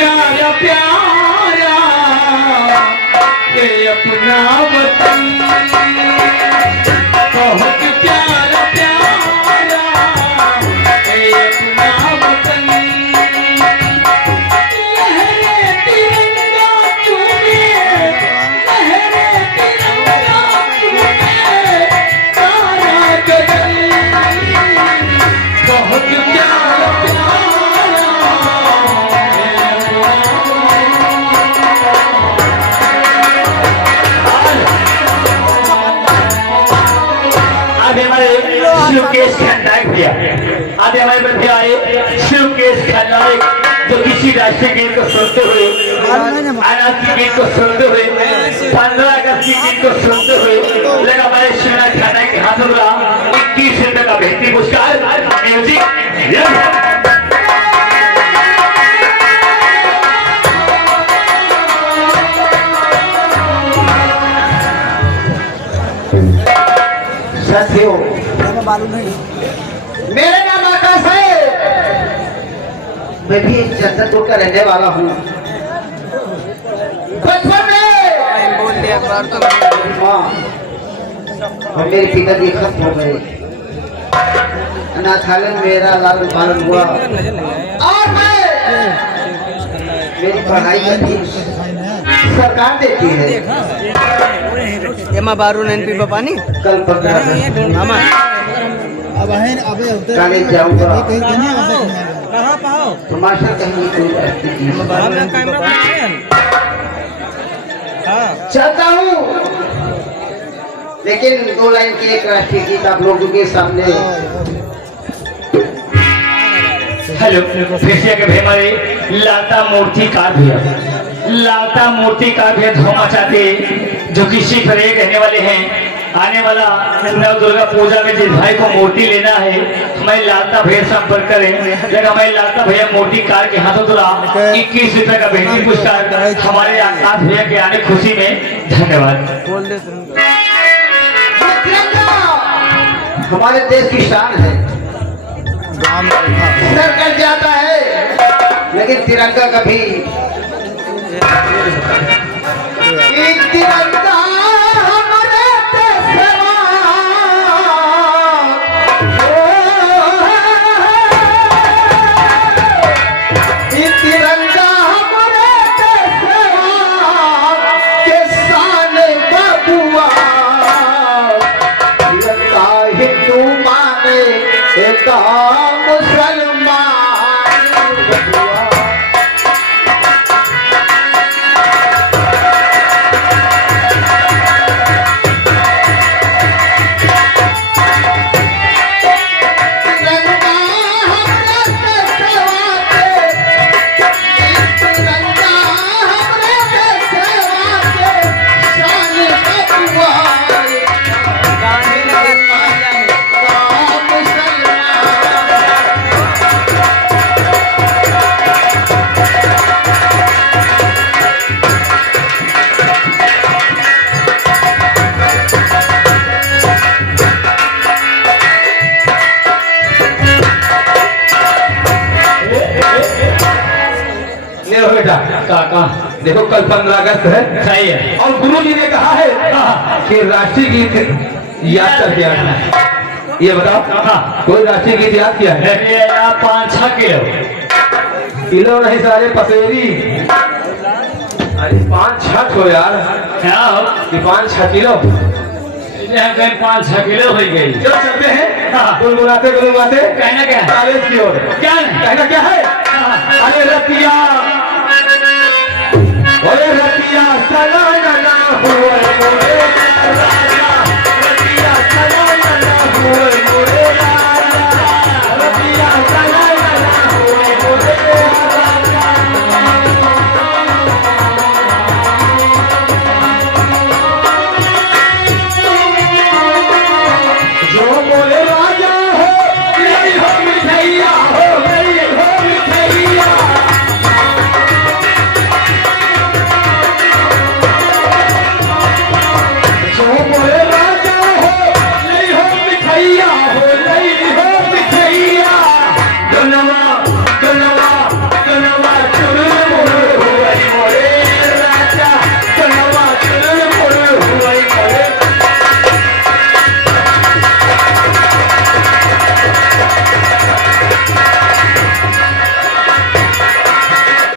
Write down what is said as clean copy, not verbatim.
प्यारा प्यारा ये अपना वतन, बहुत प्यारा प्यारा ये अपना वतन। लहरे तिरंगा चूमे, लहरे तिरंगा चूमे सारा गगन, बहुत प्यारा प्यारा। शिवकेश खन्नायक भैया आधे हमारे बंधे आए। शिवकेश खन्नायक जो किसी राष्ट्रीय गीत को सुनते हुए, आजाद की गीत को सुनते हुए, 15 अगस्त की गीत को सुनते हुए लगा हमारे शिवनाथ खन्नायक के हाथों मिला 21 रुपए का बेहतरीन पुरस्कार। म्यूजिक साथियों, मेरा नाम आकाश है, मैं भी जन्नतपुर का रहने वाला हूँ। बचपन में मेरे पिताजी खत्म हो गए, अनाथालय में मेरा लालन पालन हुआ और मेरी पढ़ाई का फीस सरकार देती है। एमा बारू नैनपी पानी कल 15 मामा कॉलेज जाऊंगा, तमाशा कहीं चाहता हूँ, लेकिन 2 लाइन की एक राष्ट्रीय गीत आप लोगों के सामने। हेलो, के हमारे लाता मूर्तिकार भैया, लाता मूर्तिकार भैया धोमा चाहते जो किसी पर कहने वाले हैं। आने वाला नव दुर्गा पूजा में जिस भाई को मूर्ति लेना है, हमारे लाता भैया संपर्क करें। जब हमारे लाता भैया मूर्तिकार के हाथों तुला 21 रुपए का बेहतरीन पुरस्कार हमारे आकाश भैया के आने खुशी में। धन्यवाद। हमारे देश की शान है, सर कट जाता है लेकिन तिरंगा कभी तिरंगा हमारे देश तिरंगा हमारे देश के शान बबुआ, तिरंगा हिंदू माने एक मुसलमान बबुआ। काका देखो कल 15 अगस्त है, सही है, और गुरु जी ने कहा है कि राष्ट्रीय गीत याद करके आना है। ये बताओ कोई राष्ट्रीय गीत याद किया है? 5-6 किलो नहीं सारे पसेरी, अरे 5-6 हो यार, क्या हो 5-6 किलो, 5-6 किलो हो गई। चलो चलते हैं गुनगुनाते गुनगुनाते कहना क्या है कॉलेज की ओर। क्या कहना क्या है?